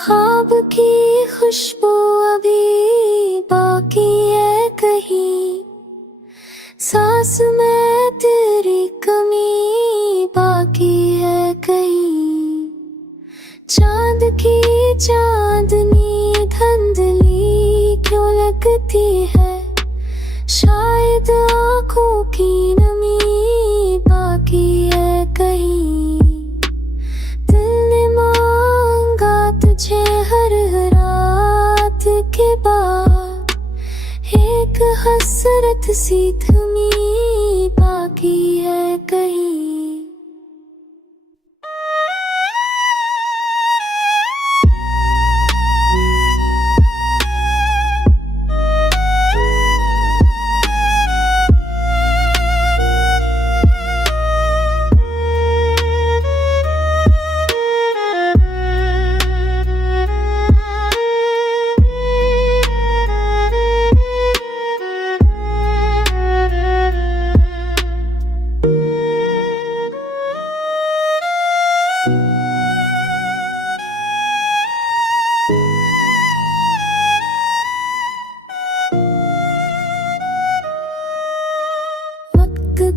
ख्वाब की खुशबू अभी बाकी है कहीं, सांस में तेरी कमी बाकी है कहीं। चांद की चांदनी धुंधली क्यों लगती है, शायद आँखों की नमी बाकी है कहीं। दिल ने मांगा तुझे हर रात के बाद, एक हसरत सी थमी बाकी है कहीं।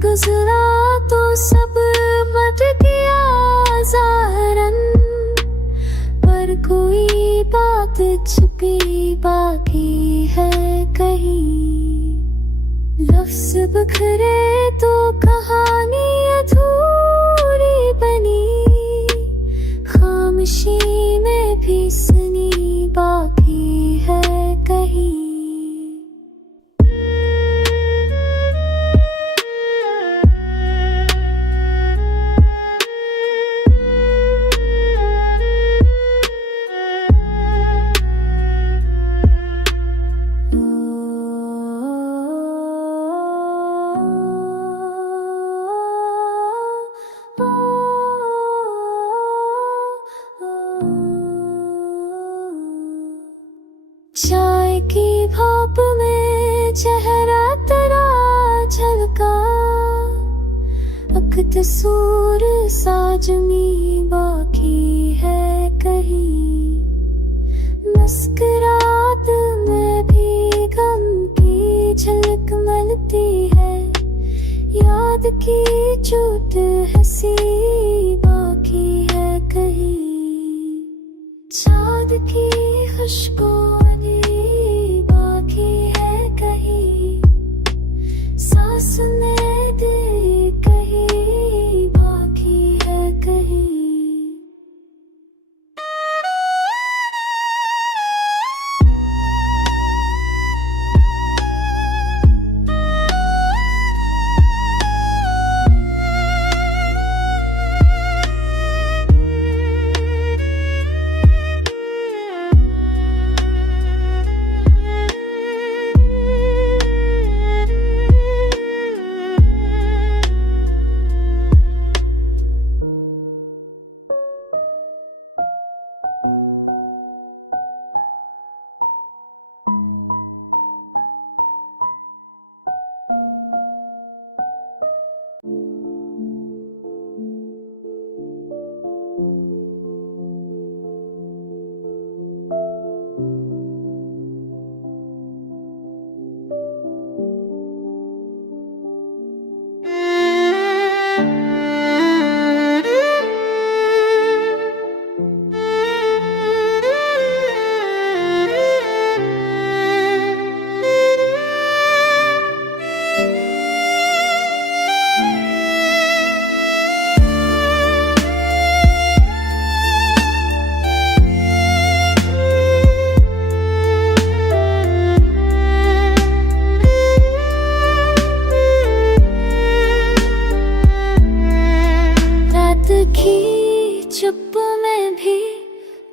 गुजरा तो सब बट गया ज़ाहिरन, पर कोई बात छिपी बाकी है कहीं। लफ्ज़ बिखरे तो कहानी अधूरी बनी, खामोशी में भी सुनी बाकी है कहीं। चाय की भाप में चेहरा तेरा झलका, अकतसूर साजमी बाकी है कहीं। मुस्कुराहट में भी गम की झलक मिलती है, याद की चोट हंसी बाकी है कहीं। चाँद की खुशबू बाकी है कहीं, सांस में दिल कहीं बाकी है कहीं। चुप में भी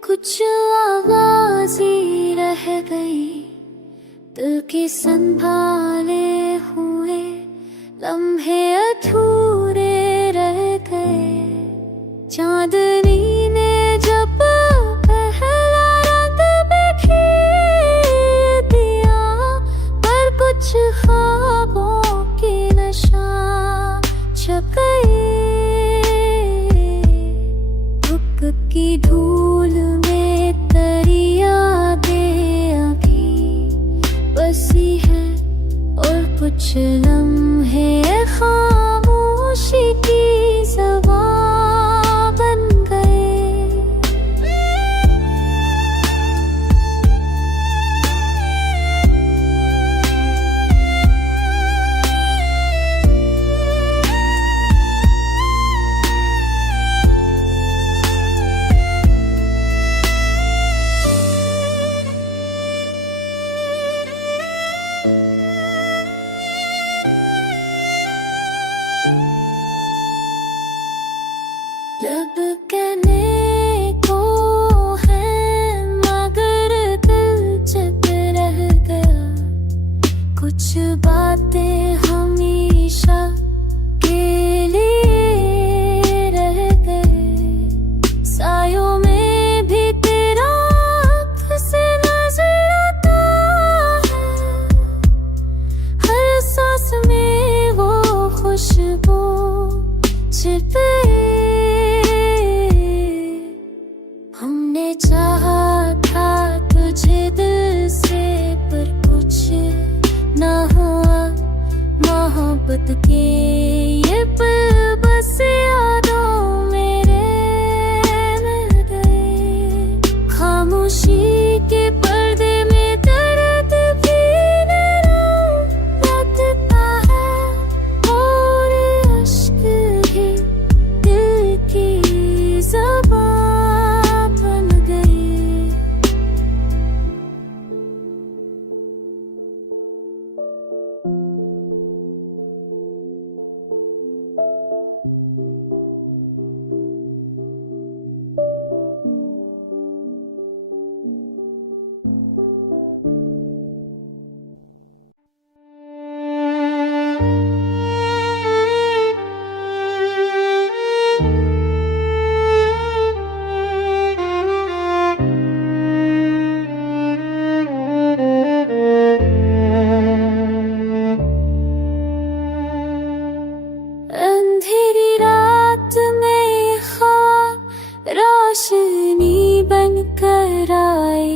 कुछ आवाज़ें रह गई, दिल के संभाले हुए लम्हे अधूरे रह गए। चांदनी ने जब पहला रंग बिखेर दिया, पर कुछ ख्वाबों की नशा छप गई। की धूल में कुछ लम्हे खामोशी की ज़बां बन गए। लब कहने को है मगर दिल चुप रह गया। कुछ बातें हमेशा के लिए रह गए। सायों में भी तेरा अक्स नजर आता है। हर सांस में वो खुशबू छिपे। हमने चाहा था तुझे दिल से पर कुछ ना हुआ। मोहब्बत के ये पल बस यादों में रह गए। खामोशी के पर्दे में दर्द भी नरम लगता है और अश्क भी दिल की ज़बां बन गए। अंधेरी रात में ख्वाब रोशनी बन कर आए।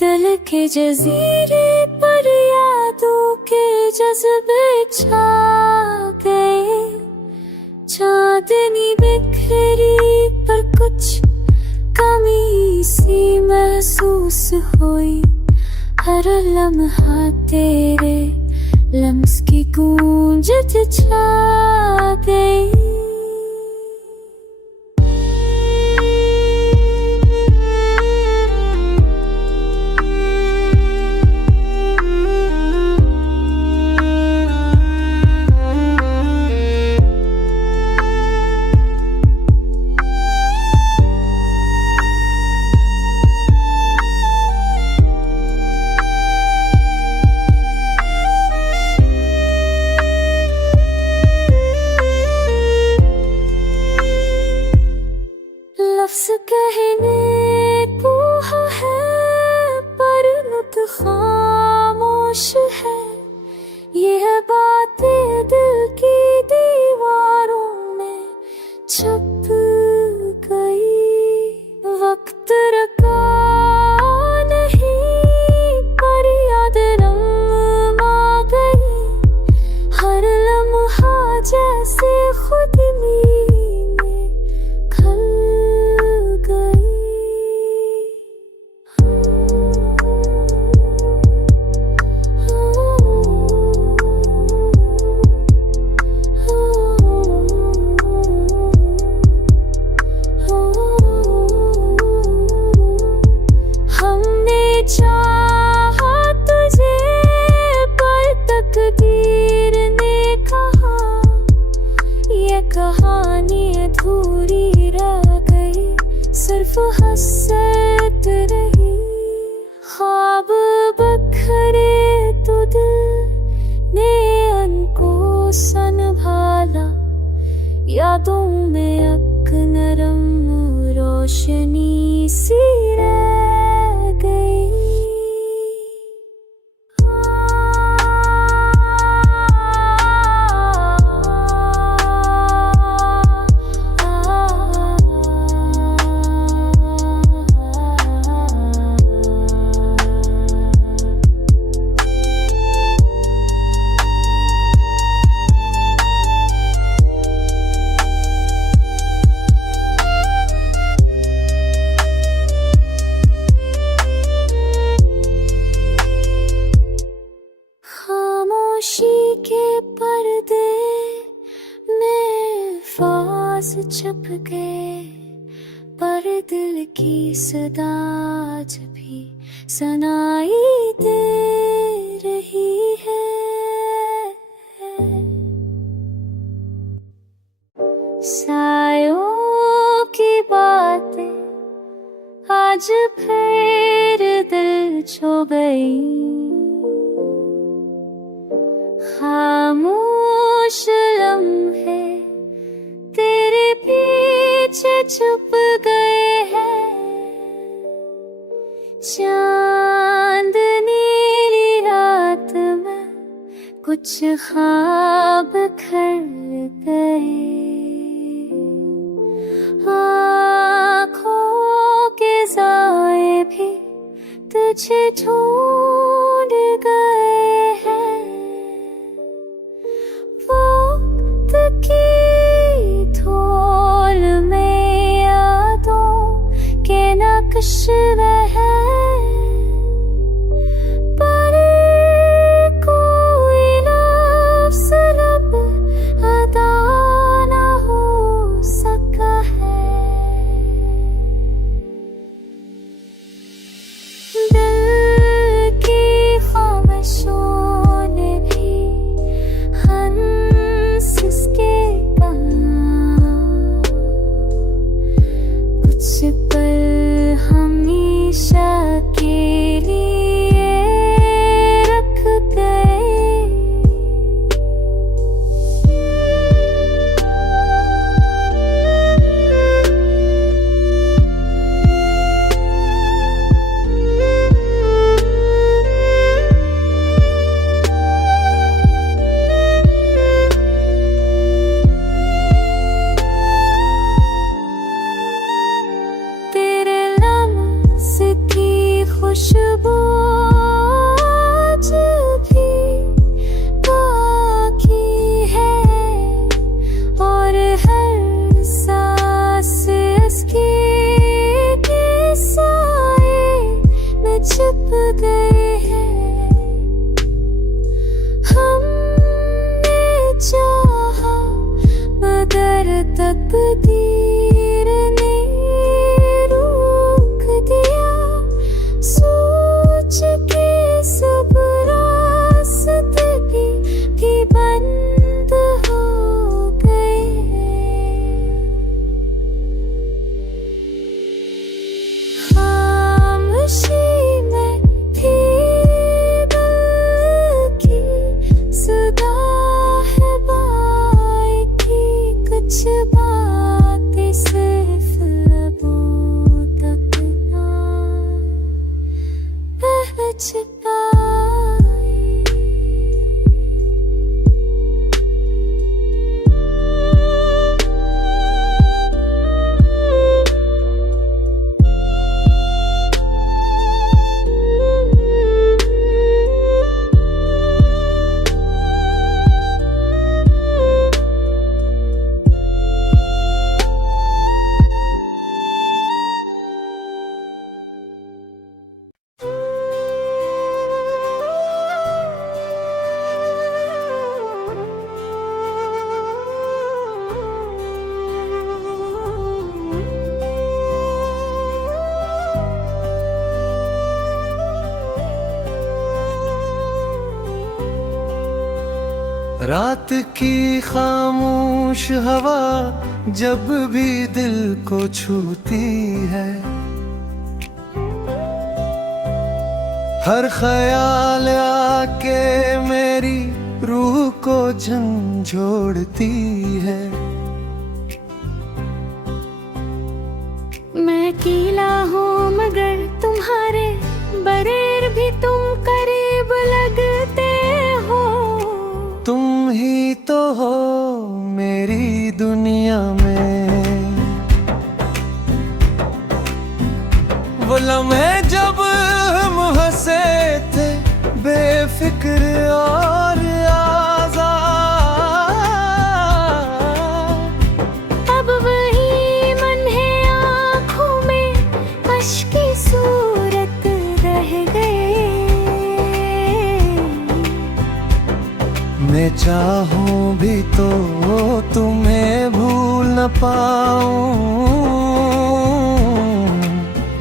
दिल के जजीरे पर यादों के जज्बे छा गए। चांदनी बिखरी पर कुछ कमी सी महसूस हुई। हर लम्हा तेरे लम्स की गूंज छा गई। चुप गए, पर दिल की सदा आज भी सुनाई दे रही है। सायों की बातें आज फिर दिल छू गई, खामोश लम्हे तेरे पीछे छुप गए हैं। चांद नीली रात में कुछ ख्वाब खिल गए, आँखों के साए भी तुझे ढूंढ गए हैं। वक्त की धूल में यादों के नक्श रहे, पर कोई लफ्ज़ लब अदा न हो सका है। दिल की ख्वाहिशों ने भी हंस के कहा, कुछ पल हमेशा के लिए रख गए। तेरे लम्स की खुशबू आज भी बाकी है, और हर सांस इसकी के साए में छिप गए हैं। हमने चाहा मगर तकदीर ने रोक दिया, सोच के सब रास्ते भी बंद हो गए। खामोशी में थी दिल की सदा है बाकी, कुछ बातें सिर्फ लबों तक ना पहुंच पाई। रात की खामोश हवा जब भी दिल को छूती है, हर ख्याल आके मेरी रूह को झंझोड़ती है। मैं अकेला हूँ मगर तुम्हारे बगैर भी तुम करीब लगते हो। तुम ही तो हो मेरी दुनिया में, वो लम्हे जब हम हंसे थे बेफिक्र और आजाद, अब वही मन है आँखों में अश्क की सूरत रह गए। मैं चाहूं भी तो तुम्हें भूल न पाऊं।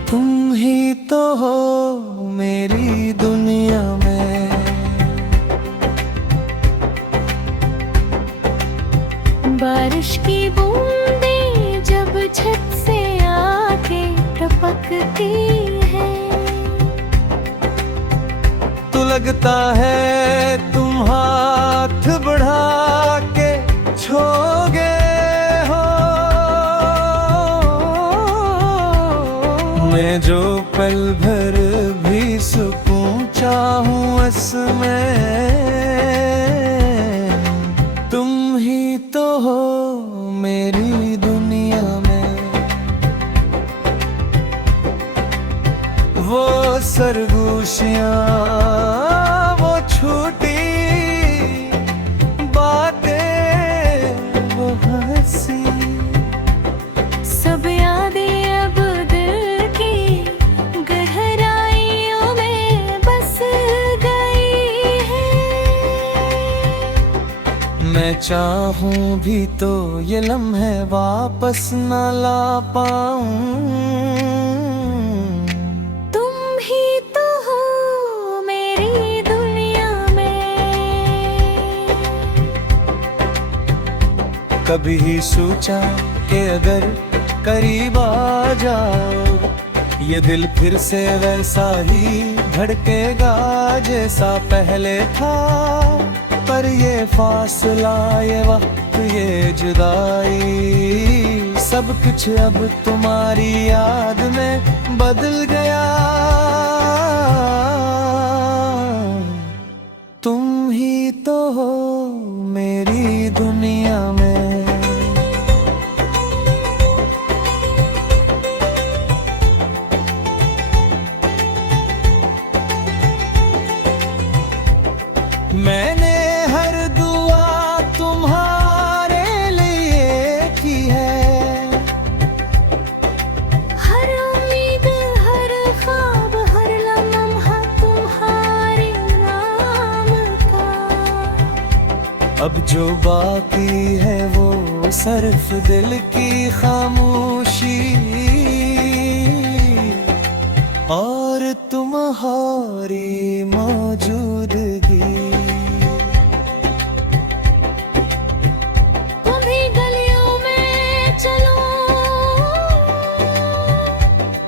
तुम ही तो हो मेरी दुनिया में। बारिश की बूंदें जब छत से आके टपकती है, तो लगता है तुम हाथ बढ़ा के छोगे हो। मैं जो पल भर भी सुकून चाहूं इसमें, तुम ही तो हो मेरी दुनिया में। वो सरगोशियां, वो छूटी बातें, वो हंसी, सब यादें अब दिल की गहराइयों में बस गई है। मैं चाहूं भी तो ये लम्हे वापस न ला पाऊं। कभी ही सोचा कि अगर करीब आ जाओ, ये दिल फिर से वैसा ही धड़केगा जैसा पहले था। पर ये फासला, ये वक्त, ये जुदाई, सब कुछ अब तुम्हारी याद में बदल गया। तुम ही तो हो मेरी दुनिया में। मैंने हर दुआ तुम्हारे लिए की है, हर उम्मीद, हर ख्वाब, हर लम्हा तुम्हारे नाम का। अब जो बाकी है वो सिर्फ दिल की खामोशी और तुम्हारी मौजूदगी।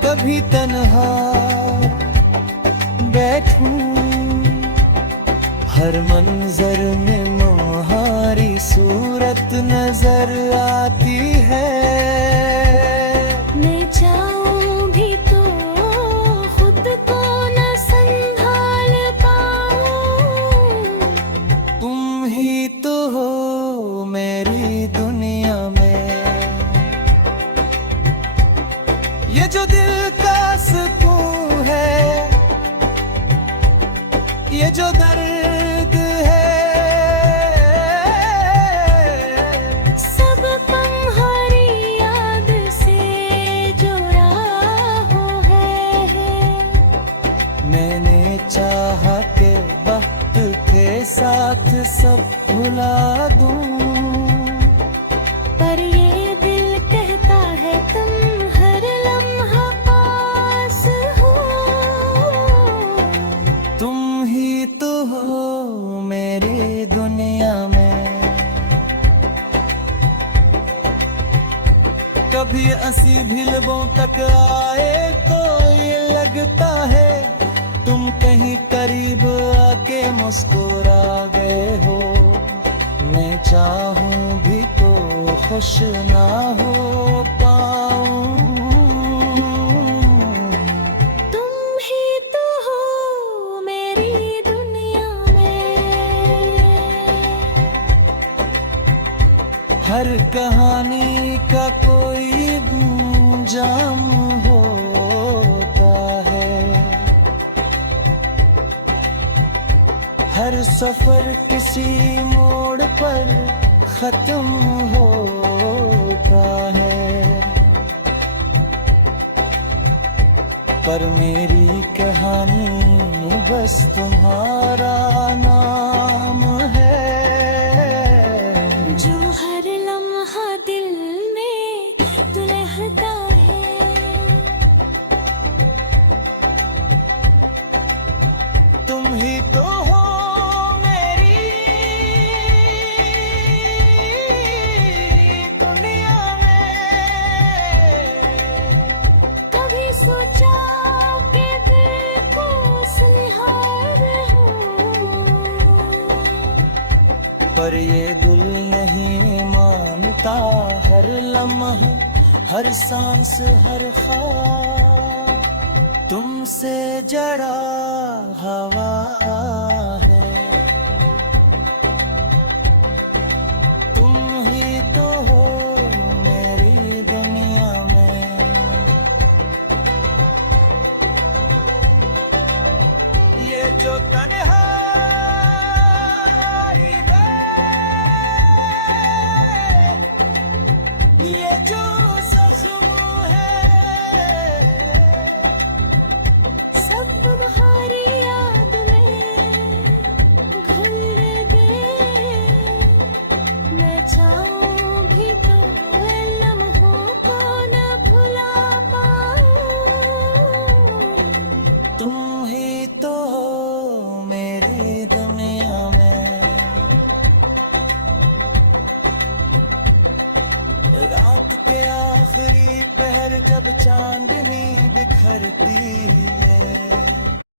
कभी तन्हा बैठूं, हर मंजर में तुम्हारी सूरत नजर आती है। मैं चाहूं भी तो खुद को न संभाल पाऊं। तुम ही तो हो मेरी दुनिया में। ये जो दिल का सुकून है, ये जो दर्द है, सब तुम्हारी याद से जुड़ा हो है। मैंने चाहा के वक्त के साथ सब भुला दूं, पर ये दिल कहता है तुम हर लम्हा पास हो। तुम ही तो हो मेरी दुनिया में। कभी हंसी भी लबों तक आए तो ये लगता है तुम कहीं करीब आके मुस्कुरा गए हो। मैं चाहूं भी तो खुश ना हो पाऊं। तुम ही तो हो मेरी दुनिया में। हर कहानी का कोई अंजाम होता है, हर सफर किसी मोड़ पर खत्म होता है। पर मेरी कहानी बस तुम्हारा नाम है। ही तो हो मेरी दुनिया में। कभी सोचा कि दिल को सुनिहार हूँ, पर ये दिल नहीं मानता, हर लम्हा हर सांस हर ख्वाब तुमसे जड़ा हवा है। तुम ही तो हो मेरी दुनिया में। ये जो तन्हाई है, ये जो जख्म है, सब तुम्हारी याद में घुल गए। मैं चाहूं भी तो इन लम्हों को न भुला पाऊं। तुम ही तो हो मेरी दुनिया में। रात के आखिरी पहर जब चांदनी बिखरती है,